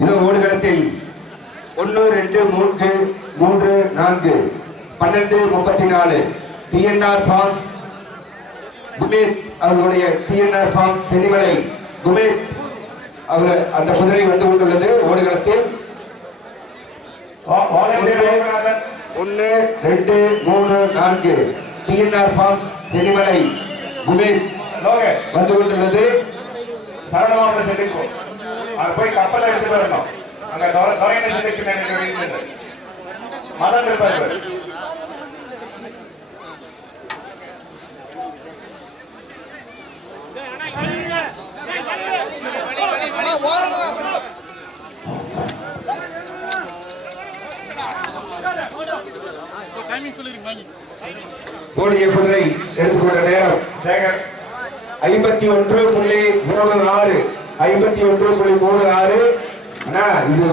இது ஓடுகளத்தில் 1 2 3 3 4 12:34 TNR forms குமேத் அவர்களுடைய TNR forms Chennimalai குமேத் அவர் அந்த குதிரை வந்து கொண்டுள்ளது ஓடுகளத்தில் 1 2 3 4 டிஎன்ஆர் ஃபார்ம்ஸ் சென்னிமலை குமேத் வந்து கொண்டுள்ளது. சரணமாக செல்லிப்போம் போய் கப்பல் எடுத்து வரணும். அங்க மதம் இருப்பார்கள். ஓடிய குதிரை எடுத்துக்கொண்ட நேரம் 51.36 51.36 இது